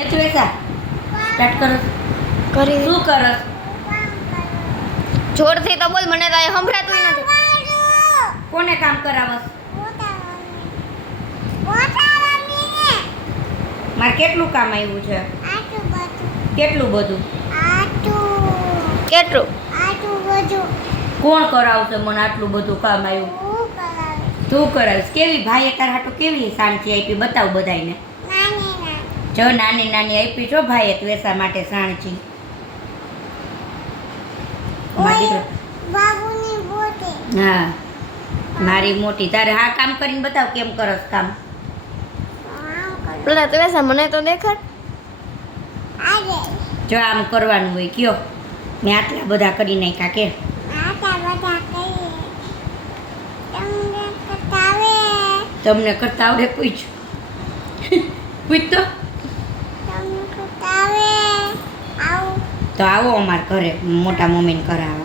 હે ત્વેષા સ્ટાર્ટ કરો કરી શું કરો જોરથી તો બોલ, મને તો આ સંભળાતું નથી. કોને કામ કરાવસ મારે કેટલું કામ આવ્યું છે કેટલું બધું કેટલું? કોણ કરાવશે મને આટલું બધું કામ આવ્યું તું કરાવીશ કેવી ભાઈએ તારા હાટુ કેવી સાણચી આપી બતાવ બધાયને જો નાની નાની આપી છો ભાઈએ ત્વેષા માટે સાણચી મારો દીકરો હા મારી મોટી તારે હા કામ કરીને બતાવ કેમ કરસ કામ પેલા ત્વેષા મને તો દેખાડ. જો આમ કરવાનું હોય કયો મેં આટલા બધા કરી નાખ્યા કે તમને કરતા આવડે પૂછ પૂછ તો આવો અમાર ઘરે મોટા મમ્મીને કરાવો